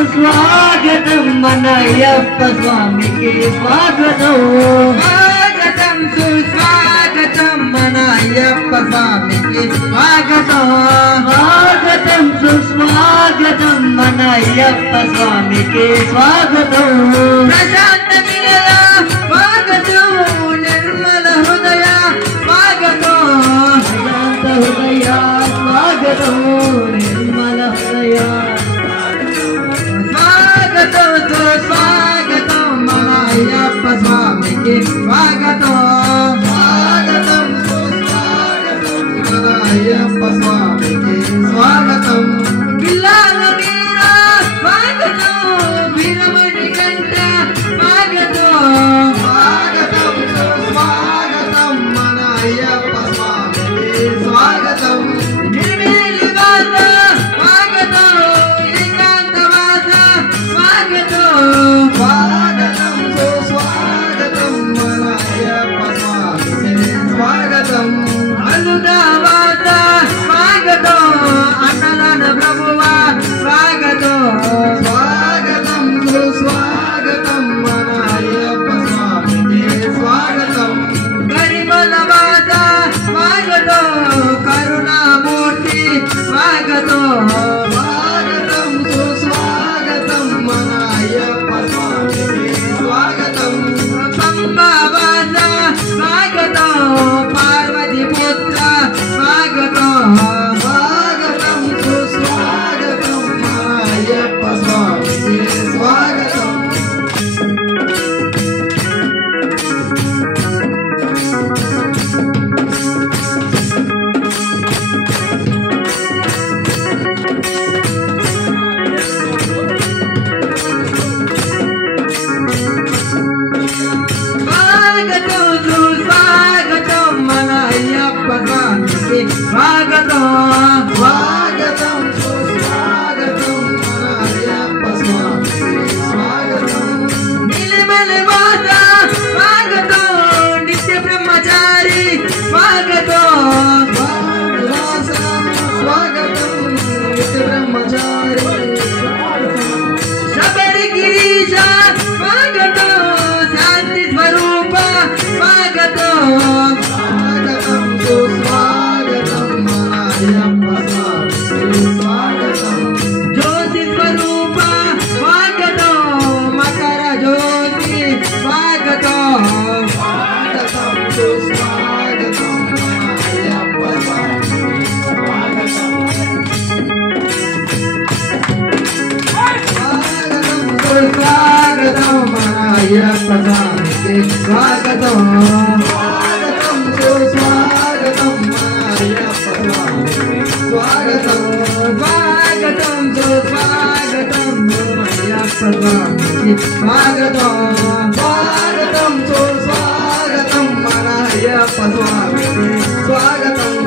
సుస్వాగతం మన అయ్యప్ప స్వామికి స్వాగతం స్వాగతం సుస్వాగతం మన అయ్యప్ప స్వామికి స్వాగతం స్వాగతం సుస్వాగతం మన అయ్యప్ప స్వామికి స్వాగతం ప్రశాంత స్వాగతం నిర్మల హృదయ స్వాగతం ప్రశాంత హృదయ స్వాగతం నిర్మల హృదయ స్వాగతం సుస్వాగతం మన అయ్యప్ప స్వామికి స్వాగతం స్వాగతం సుస్వాగతం మన అయ్యప్ప స్వామికి స్వాగతం పిల్లల మీద స్వాగతం వీరమణి గంట స్వాగతం స్వాగతం సుస్వాగతం మన అయ్యప్ప స్వామికి స్వాగతం నిర్మేలి వాస స్వాగతం ఏకాంత వాస స్వాగతం స్వాగతం సుస్వాగతం మన అయ్యప్ప స్వామికి స్వాగతం అనుదావాస స్వాగతం అన్నదాన ప్రభువా స్వాగతం స్వాగతం సుస్వాగతం మన అయ్యప్ప స్వామికి స్వాగతం గరిమల వాస స్వాగతం కరుణామూర్తి స్వాగతం స్వాగతం సుస్వాగతం మన అయ్యప్ప స్వామికి స్వాగతం పంబావాస స్వాగతం పార్వతి పుత్ర స్వాగతం స్వాగతం సుస్వాగతం మన అయ్యప్ప స్వామికి స్వాగతం స్వాగతం సుస్వాగతం మన అయ్యప్ప స్వామికి స్వాగతం స్వాగతం సుస్వాగతం మన అయ్యప్ప స్వామికి స్వాగతం నిలమల వాస స్వాగతం నిత్య బ్రహ్మచారి స్వాగతం వాస స్వాగతం నిత్య బ్రహ్మచారి శబరి గిరీశ స్వాగతం శాంతి స్వరూప స్వాగతం స్వాగతం సుస్వాగతం మన అయ్యప్ప స్వామికి స్వాగతం జ్యోతి స్వరూప స్వాగతం మకర జ్యోతి స్వాగతం స్వాగతం సుస్వాగతం మన అయ్యప్ప స్వామికి స్వాగతం స్వాగతం మన అయ్యప్ప స్వామికి స్వాగతం స్వాగతం సుస్వాగతం మన అయ్యప్ప స్వామికి స్వాగతం స్వాగతం సుస్వాగతం మన అయ్యప్ప స్వామికి స్వాగతం స్వాగతం సుస్వాగతం మన అయ్యప్ప స్వామికి స్వాగతం